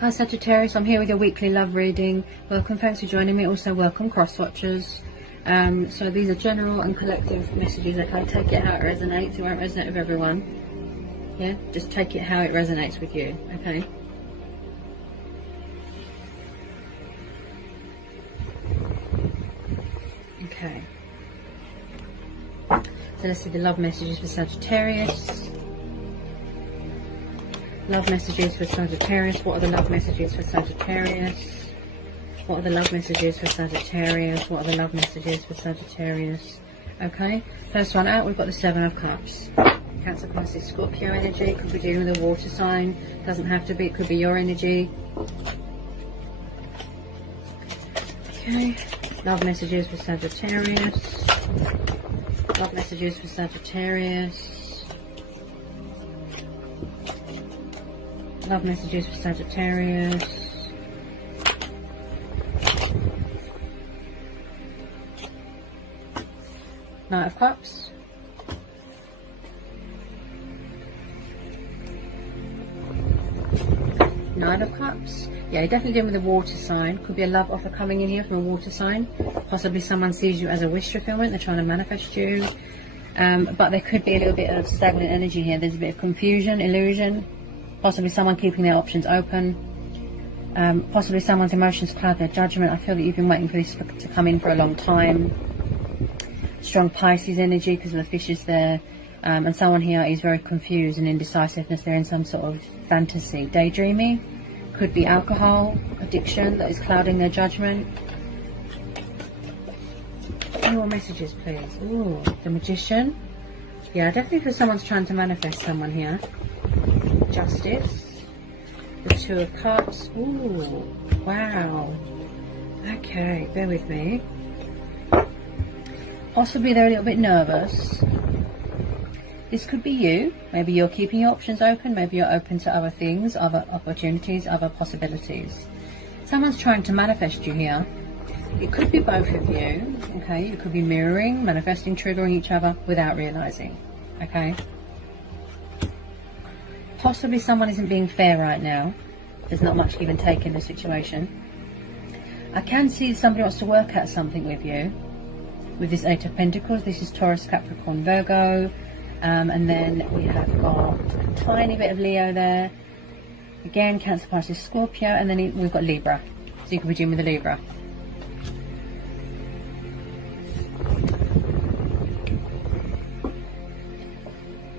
Hi Sagittarius, I'm here with your weekly love reading. Welcome, thanks for joining me. Also welcome cross watchers. So these are general and collective messages. Okay, take it how it resonates. It won't resonate with everyone. Yeah, just take it how it resonates with you. Okay. Okay. So let's see the love messages for Sagittarius. Love messages for Sagittarius. What are the love messages for Sagittarius? What are the love messages for Sagittarius? What are the love messages for Sagittarius? Okay, first one out, we've got the Seven of Cups. Cancer, Pisces, Scorpio energy. Could be dealing with a water sign. Doesn't have to be. It could be your energy. Okay, love messages for Sagittarius. Love messages for Sagittarius. Love messages for Sagittarius. Knight of Cups. Nine of Cups. Yeah, you're definitely dealing with a water sign. Could be a love offer coming in here from a water sign. Possibly someone sees you as a wish fulfillment. They're trying to manifest you. But there could be a little bit of stagnant energy here. There's a bit of confusion, illusion. Possibly someone keeping their options open. Possibly someone's emotions cloud their judgment. I feel that you've been waiting for this to come in for a long time. Strong Pisces energy because of the fishes there. And someone here is very confused and indecisiveness. They're in some sort of fantasy. Daydreaming. Could be alcohol addiction that is clouding their judgment. Any more messages, please? Ooh, the Magician. Yeah, definitely for someone's trying to manifest someone here. Justice. The Two of Cups. Ooh, wow. Okay, bear with me. Possibly they're a little bit nervous. This could be you. Maybe you're keeping your options open. Maybe you're open to other things, other opportunities, other possibilities. Someone's trying to manifest you here. It could be both of you. Okay, you could be mirroring, manifesting, triggering each other without realizing. Okay. Possibly someone isn't being fair right now. There's not much give and take in the situation. I can see somebody wants to work out something with you. With this Eight of Pentacles, this is Taurus, Capricorn, Virgo. And then we have got a tiny bit of Leo there. Again, Cancer, Pisces, Scorpio. And then we've got Libra. So you could be dealing with a Libra.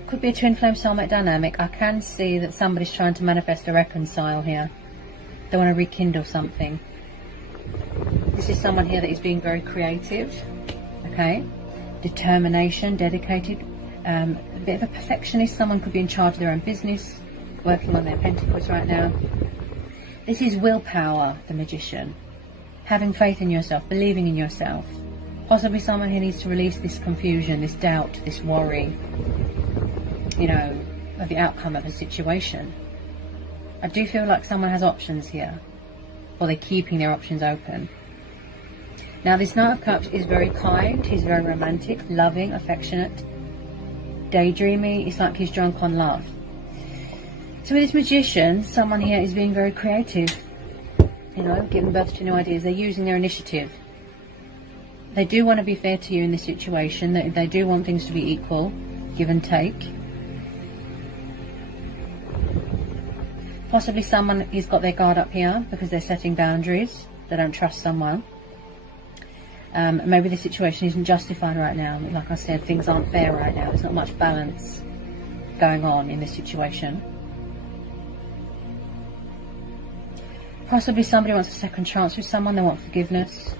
Could be a twin flame soulmate dynamic. I can see that somebody's trying to manifest a reconcile here. They want to rekindle something. This is someone here that is being very creative. Okay. Determination, dedicated. A bit of a perfectionist. Someone could be in charge of their own business, working on their pentacles right now. This is willpower, the Magician. Having faith in yourself, believing in yourself. Possibly someone who needs to release this confusion, this doubt, this worry, you know, of the outcome of a situation. I do feel like someone has options here, or they're keeping their options open. Now this Knight of Cups is very kind. He's very romantic, loving, affectionate, daydreamy. It's like he's drunk on love. So with this Magician, someone here is being very creative, you know, giving birth to new ideas. They're using their initiative. They do want to be fair to you in this situation. They do want things to be equal, give and take. Possibly someone has got their guard up here because they're setting boundaries. They don't trust someone. Maybe the situation isn't justified right now. Like I said, things aren't fair right now. There's not much balance going on in this situation. Possibly somebody wants a second chance with someone. They want forgiveness.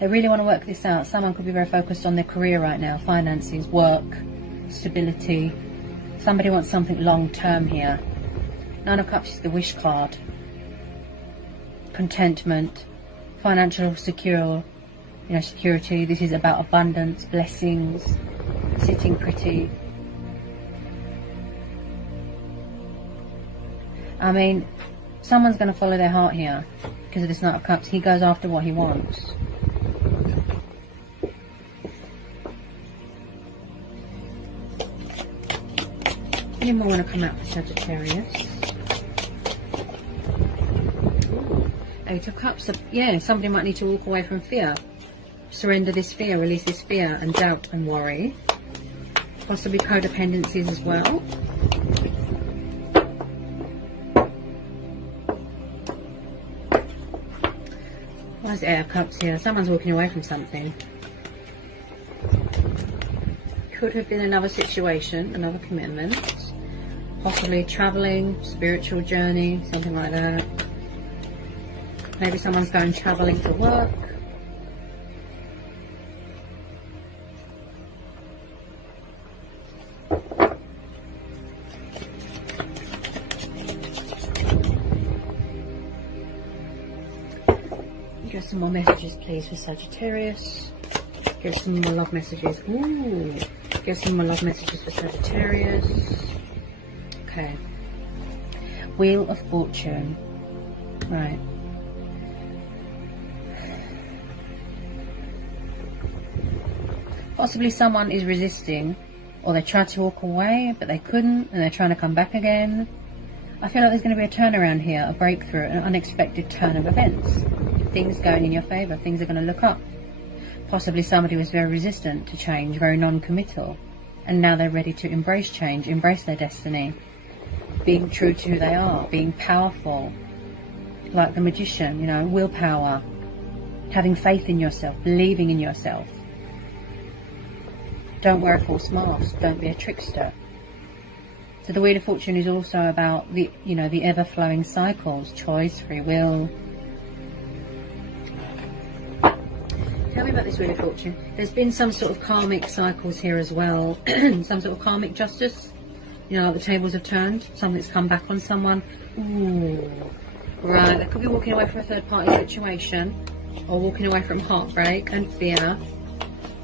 They really want to work this out. Someone could be very focused on their career right now. Finances, work, stability. Somebody wants something long term here. Nine of Cups is the wish card. Contentment, financial security. This is about abundance, blessings, sitting pretty. I mean, someone's going to follow their heart here because of this Knight of Cups. He goes after what he wants. Any more want to come out for Sagittarius? Eight of Cups. Yeah, somebody might need to walk away from fear. Surrender this fear, release this fear and doubt and worry. Possibly codependencies as well. Why is the Eight of Cups here? Someone's walking away from something. Could have been another situation, another commitment. Possibly travelling, spiritual journey, something like that. Maybe someone's going travelling for work. Get some more messages, please, for Sagittarius. Get some more love messages. Ooh. Get some more love messages for Sagittarius. Okay. Wheel of Fortune. Right. Possibly someone is resisting, or they tried to walk away but they couldn't and they're trying to come back again. I feel like there's going to be a turnaround here, a breakthrough, an unexpected turn of events. Things going in your favour, things are going to look up. Possibly somebody was very resistant to change, very non-committal, and now they're ready to embrace change, embrace their destiny, being true to who they are, being powerful, like the magician, you know, willpower, having faith in yourself, believing in yourself. Don't wear a false mask, don't be a trickster. So the Wheel of Fortune is also about the, you know, the ever-flowing cycles, choice, free will. Tell me about this Wheel of Fortune. There's been some sort of karmic cycles here as well. Some sort of karmic justice. You know, like the tables have turned. Something's come back on someone. Ooh. Right, they could be walking away from a third party situation, or walking away from heartbreak and fear,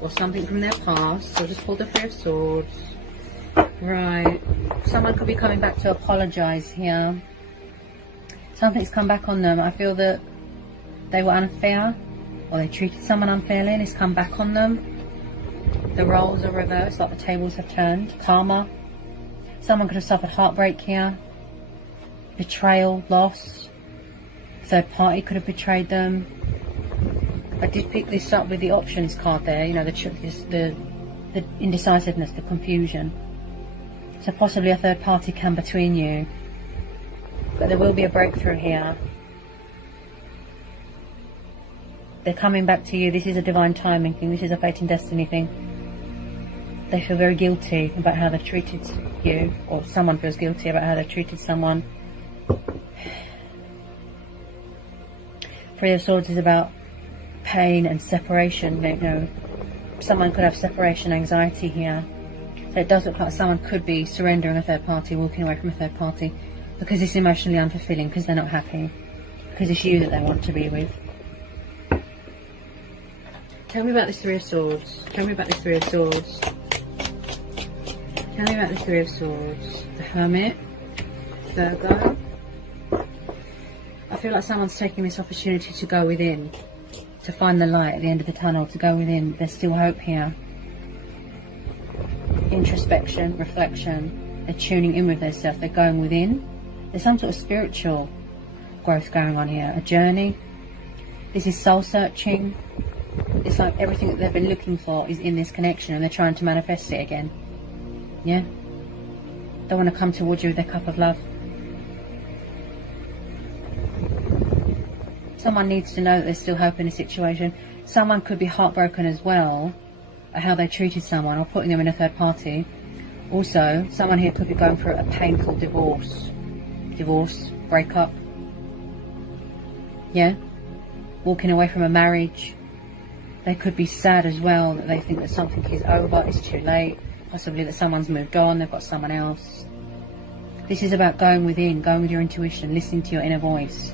or something from their past. So just pull the Three of Swords. Right. Someone could be coming back to apologise here. Something's come back on them. I feel that they were unfair, or they treated someone unfairly and it's come back on them. The roles are reversed, like the tables have turned. Karma. Someone could have suffered heartbreak here. Betrayal, loss. Third party could have betrayed them. I did pick this up with the options card there, you know, the indecisiveness, the confusion. So possibly a third party come between you. But there will be a breakthrough here. They're coming back to you. This is a divine timing thing. This is a fate and destiny thing. They feel very guilty about how they've treated you, or someone feels guilty about how they've treated someone. Three of Swords is about pain and separation. You know, someone could have separation anxiety here. So it does look like someone could be surrendering a third party, walking away from a third party, because it's emotionally unfulfilling, because they're not happy, because it's you that they want to be with. Tell me about this Three of Swords. Tell me about this Three of Swords. Tell me about this Three of Swords. The Hermit. Virgo. I feel like someone's taking this opportunity to go within, to find the light at the end of the tunnel, to go within. There's still hope here. Introspection, reflection. They're tuning in with themselves. They're going within. There's some sort of spiritual growth going on here. A journey. This is soul searching. It's like everything that they've been looking for is in this connection, and they're trying to manifest it again. Yeah? They want to come towards you with their cup of love. Someone needs to know that there's still hope in a situation. Someone could be heartbroken as well at how they treated someone, or putting them in a third party. Also, someone here could be going through a painful divorce. Divorce, breakup. Yeah? Walking away from a marriage. They could be sad as well, that they think that something is over, it's too late. Possibly that someone's moved on, they've got someone else. This is about going within, going with your intuition, listening to your inner voice.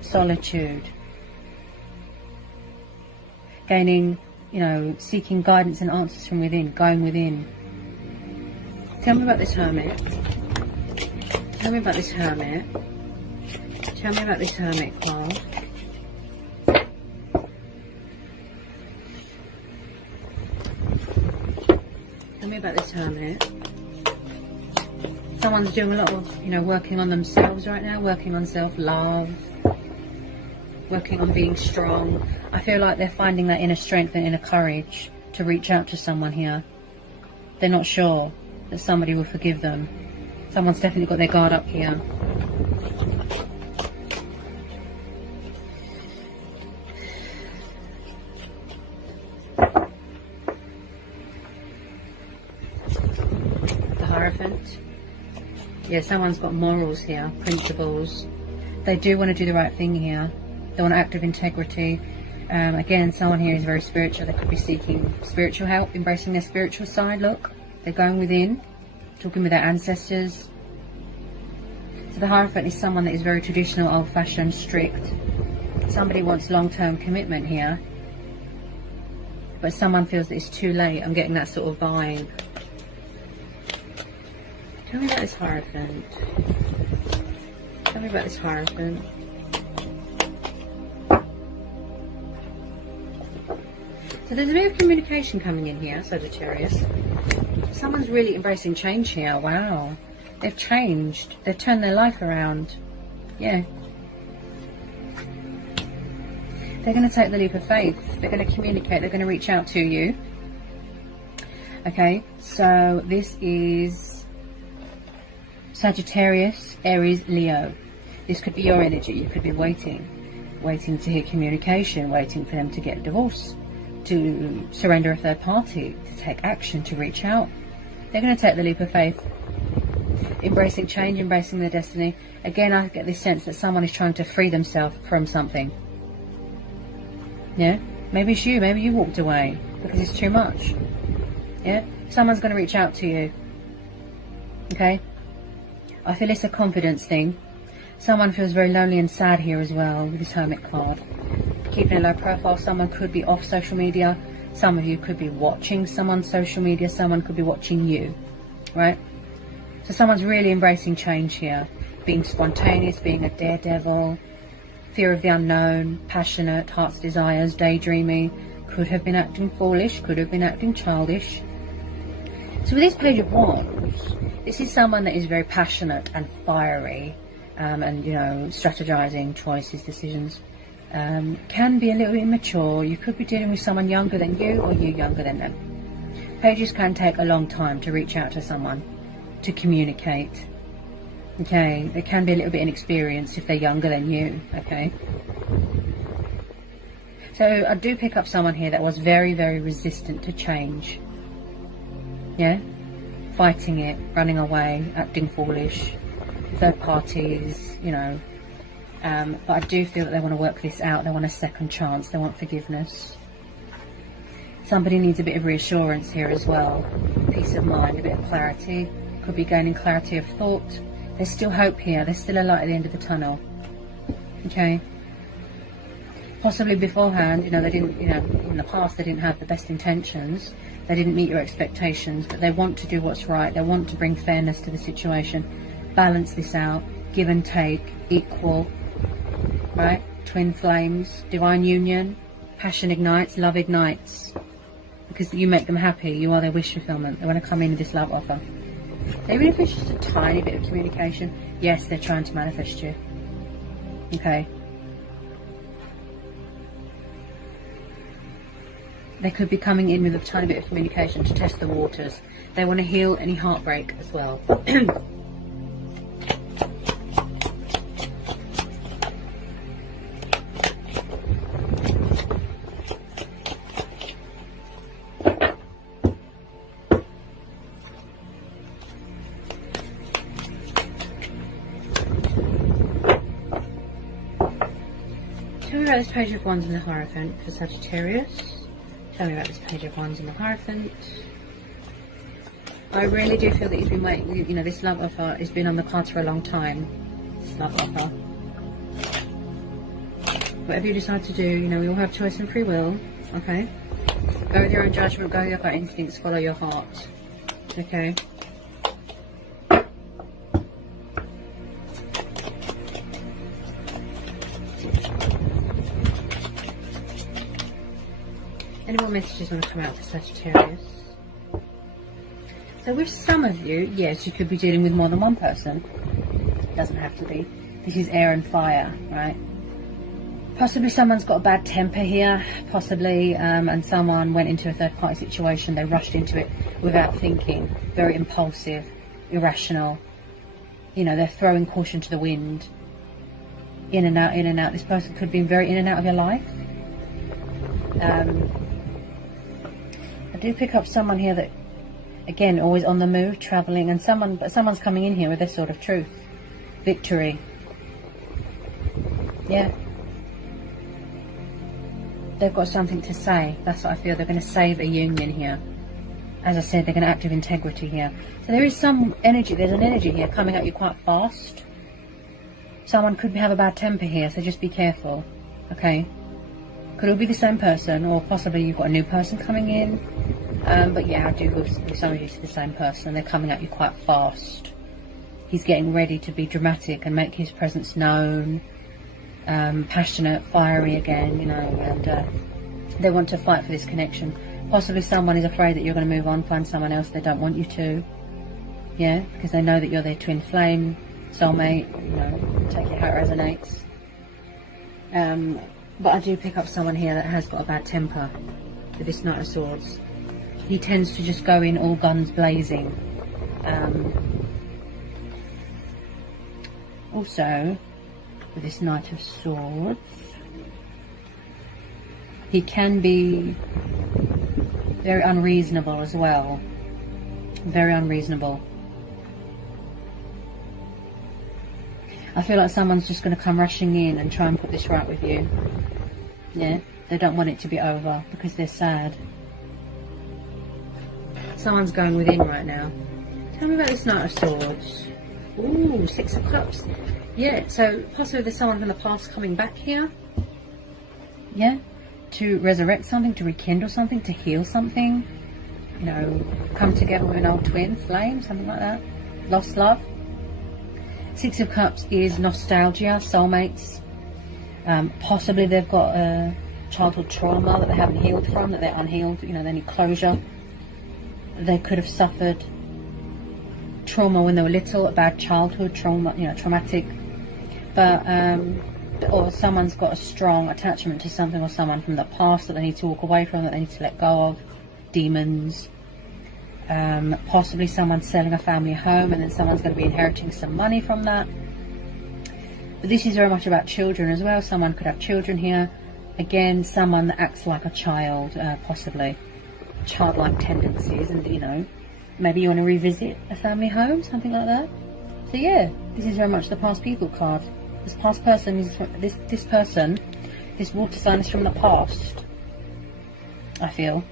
Solitude. Gaining, you know, seeking guidance and answers from within, going within. Tell me about this Hermit. Tell me about this Hermit. Tell me about this Hermit card. about this Hermit. Someone's doing a lot of, you know, working on themselves right now, working on self-love, working on being strong. I feel like they're finding that inner strength and inner courage to reach out to someone here. They're not sure that somebody will forgive them. Someone's definitely got their guard up here. The Hierophant. Yeah, someone's got morals here, principles. They do want to do the right thing here. They want to act with integrity. Again, someone here is very spiritual. They could be seeking spiritual help, embracing their spiritual side. Look, they're going within, talking with their ancestors. So the Hierophant is someone that is very traditional, old-fashioned, strict. Somebody wants long-term commitment here, but someone feels that it's too late. I'm getting that sort of vibe. Tell me about this Hierophant. Tell me about this Hierophant. So there's a bit of communication coming in here, Sagittarius. Someone's really embracing change here. Wow. They've changed. They've turned their life around. Yeah. They're going to take the leap of faith. They're going to communicate. They're going to reach out to you. Okay. So this is Sagittarius, Aries, Leo. This could be your energy. You could be waiting to hear communication, waiting for them to get a divorce, to surrender a third party, to take action, to reach out. They're going to take the leap of faith, embracing change, embracing their destiny. Again, I get this sense that someone is trying to free themselves from something. Yeah, maybe it's you, maybe you walked away because it's too much. Yeah, someone's going to reach out to you. Okay, I feel it's a confidence thing. Someone feels very lonely and sad here as well with this Hermit card. Keeping a low profile. Someone could be off social media. Some of you could be watching someone's social media. Someone could be watching you, right? So someone's really embracing change here, being spontaneous, being a daredevil, fear of the unknown, passionate, heart's desires, daydreaming. Could have been acting foolish, could have been acting childish. So with this Page of Wands, this is someone that is very passionate and fiery, and, you know, strategizing, choices, decisions. Can be a little bit immature. You could be dealing with someone younger than you, or you younger than them. Pages can take a long time to reach out to someone, to communicate. Okay, they can be a little bit inexperienced if they're younger than you. Okay, so I do pick up someone here that was very, very resistant to change. Yeah, fighting it, running away, acting foolish, third parties, you know. But I do feel that they want to work this out. They want a second chance. They want forgiveness. Somebody needs a bit of reassurance here as well. Peace of mind, a bit of clarity. Could be gaining clarity of thought. There's still hope here. There's still a light at the end of the tunnel. Okay. Possibly beforehand, you know, they didn't, you know, in the past they didn't have the best intentions. They didn't meet your expectations, but they want to do what's right. They want to bring fairness to the situation. Balance this out. Give and take. Equal. Right? Twin flames. Divine union. Passion ignites. Love ignites. Because you make them happy. You are their wish fulfillment. They want to come in with this love offer. Even if it's just a tiny bit of communication, yes, they're trying to manifest you. Okay. They could be coming in with a tiny bit of communication to test the waters. They want to heal any heartbreak as well. Tell me about this Page of Wands and the Hierophant for Sagittarius. Tell me about this Page of Wands and the Hierophant. I really do feel that you've been waiting, you know, this love offer has been on the cards for a long time. This love offer. Whatever you decide to do, you know, we all have choice and free will, okay? Go with your own judgment, go with your gut instincts, follow your heart, okay? Any more messages want to come out for Sagittarius? So with some of you, yes, you could be dealing with more than one person. It doesn't have to be. This is air and fire, right? Possibly someone's got a bad temper here, possibly, and someone went into a third-party situation. They rushed into it without thinking. Very impulsive, irrational. You know, they're throwing caution to the wind. In and out, in and out. This person could be very in and out of your life. I do pick up someone here that, again, always on the move, travelling, and someone's coming in here with this sort of truth. Victory. Yeah. They've got something to say. That's what I feel. They're going to save a union here. As I said, they're going to act with integrity here. So there is some energy. There's an energy here coming at you quite fast. Someone could have a bad temper here, so just be careful. Okay? Could all be the same person, or possibly you've got a new person coming in. But yeah, I do with some of you to the same person. They're coming at you quite fast. He's getting ready to be dramatic and make his presence known. Passionate, fiery again, you know, and they want to fight for this connection. Possibly someone is afraid that you're going to move on, find someone else. They don't want you to, yeah, because they know that you're their twin flame, soulmate, you know, take it how it resonates. But I do pick up someone here that has got a bad temper with this Knight of Swords. He tends to just go in all guns blazing. Also, with this Knight of Swords, he can be very unreasonable as well. Very unreasonable. I feel like someone's just going to come rushing in and try and put this right with you. Yeah, they don't want it to be over because they're sad. Someone's going within right now. Tell me about this Knight of Swords. Ooh, Six of Cups. Yeah, so possibly there's someone from the past coming back here. Yeah, to resurrect something, to rekindle something, to heal something. You know, come together with an old twin flame, something like that. Lost love. Six of Cups is nostalgia, soulmates. Possibly they've got a childhood trauma that they haven't healed from, that they're unhealed, you know, they need closure. They could have suffered trauma when they were little, a bad childhood trauma, you know, traumatic. But, or someone's got a strong attachment to something or someone from the past that they need to walk away from, that they need to let go of. Demons. Possibly someone's selling a family home and then someone's going to be inheriting some money from that. But this is very much about children as well. Someone could have children here. Again, someone that acts like a child, possibly. Childlike tendencies, and, you know, maybe you want to revisit a family home, something like that. So yeah, this is very much the past people card. This past person is this person, this water sign is from the past. I feel.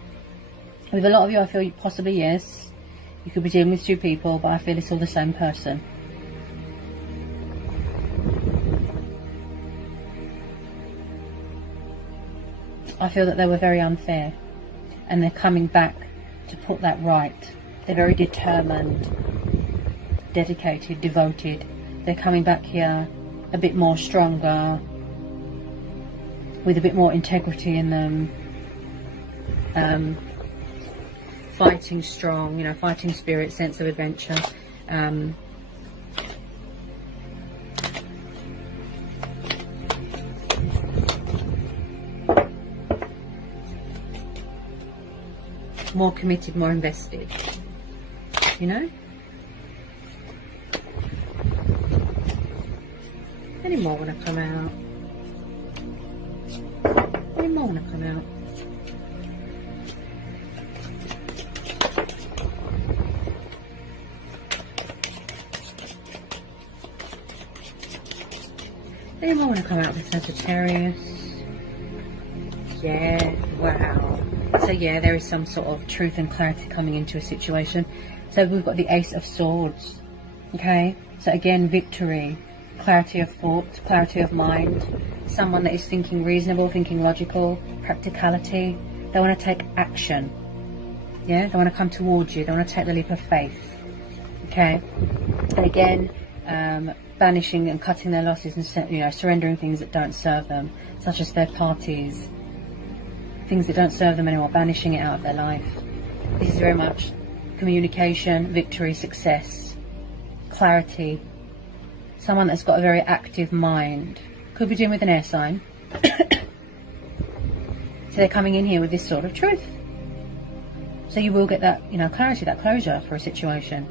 With a lot of you, I feel possibly yes. You could be dealing with two people, but I feel it's all the same person. I feel that they were very unfair, and they're coming back to put that right. They're very determined, dedicated, devoted. They're coming back here a bit more stronger, with a bit more integrity in them. Fighting strong, you know, fighting spirit, sense of adventure. More committed, more invested, you know. Any more want to come out? Any more want to come out? Any more want to come out with Sagittarius? Yeah, wow. So yeah, there is some sort of truth and clarity coming into a situation. So we've got the Ace of Swords. Okay, so again, victory, clarity of thought, clarity of mind. Someone that is thinking reasonable, thinking logical, practicality. They want to take action. Yeah, they want to come towards you. They want to take the leap of faith. Okay, and again, banishing and cutting their losses and, you know, surrendering things that don't serve them, such as third parties, things that don't serve them anymore, banishing it out of their life. This is very much communication, victory, success, clarity. Someone that's got a very active mind. Could be dealing with an air sign. So they're coming in here with this sort of truth. So you will get that, you know, clarity, that closure for a situation.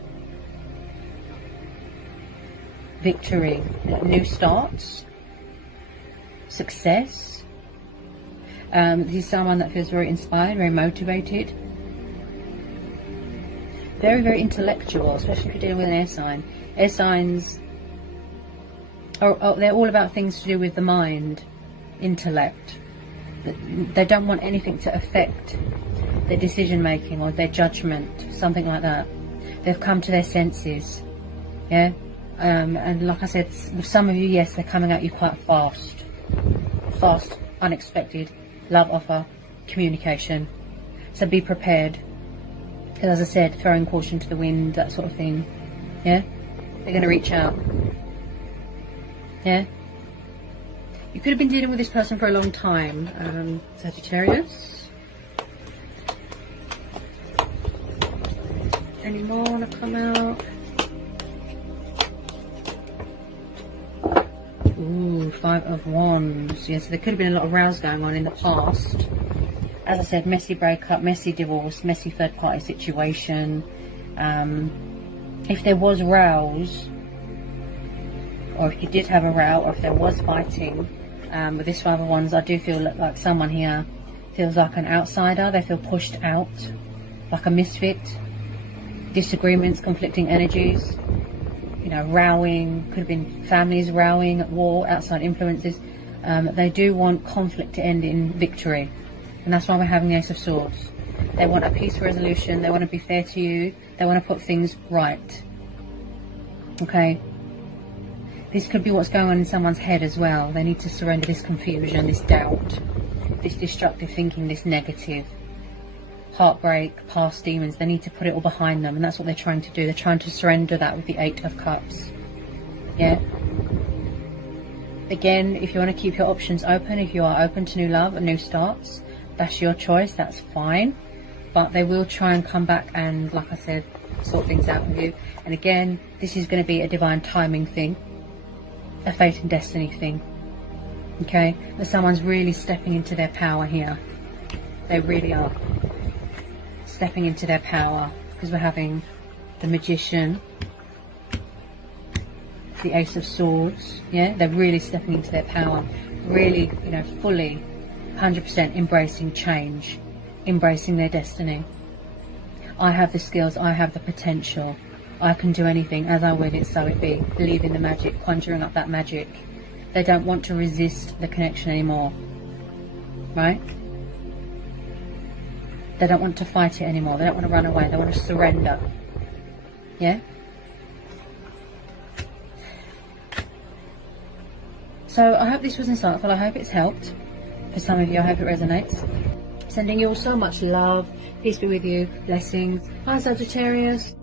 Victory, new starts, success. This is someone that feels very inspired, very motivated. Very, very intellectual, especially if you're dealing with an air sign. Air signs, they're all about things to do with the mind, intellect. They don't want anything to affect their decision making or their judgment, something like that. They've come to their senses, yeah. And like I said, with some of you, yes, they're coming at you quite fast, unexpected, love offer, communication. So be prepared, because as I said, throwing caution to the wind, that sort of thing, yeah. They're going to reach out, yeah. You could have been dealing with this person for a long time, Sagittarius. Any more want to come out? Ooh, 5 of Wands. Yeah, so there could have been a lot of rows going on in the past. As I said, messy breakup, messy divorce, messy third party situation. If there was rows, or if you did have a row, or if there was fighting, with this 5 of Wands, I do feel like someone here feels like an outsider. They feel pushed out, like a misfit. Disagreements, conflicting energies, you know, rowing, could have been families rowing at war, outside influences. They do want conflict to end in victory, and that's why we're having the Ace of Swords. They want a peaceful resolution, they want to be fair to you, they want to put things right. Okay, this could be what's going on in someone's head as well. They need to surrender this confusion, this doubt, this destructive thinking, this negative heartbreak, past demons. They need to put it all behind them, and that's what they're trying to do. They're trying to surrender that with the 8 of Cups, yeah. Again, if you want to keep your options open, if you are open to new love and new starts, that's your choice, that's fine. But they will try and come back and, like I said, sort things out with you. And again, this is going to be a divine timing thing, a fate and destiny thing, okay. But someone's really stepping into their power here. They really are stepping into their power, because we're having the Magician, the Ace of Swords, yeah. They're really stepping into their power, really, you know, fully 100% embracing change, embracing their destiny. I have the skills, I have the potential, I can do anything, as I will it, so it be. Believe in the magic, conjuring up that magic. They don't want to resist the connection anymore, right? They don't want to fight it anymore. They don't want to run away. They want to surrender. Yeah? So I hope this was insightful. I hope it's helped. For some of you, I hope it resonates. Sending you all so much love. Peace be with you. Blessings. Bye, Sagittarius.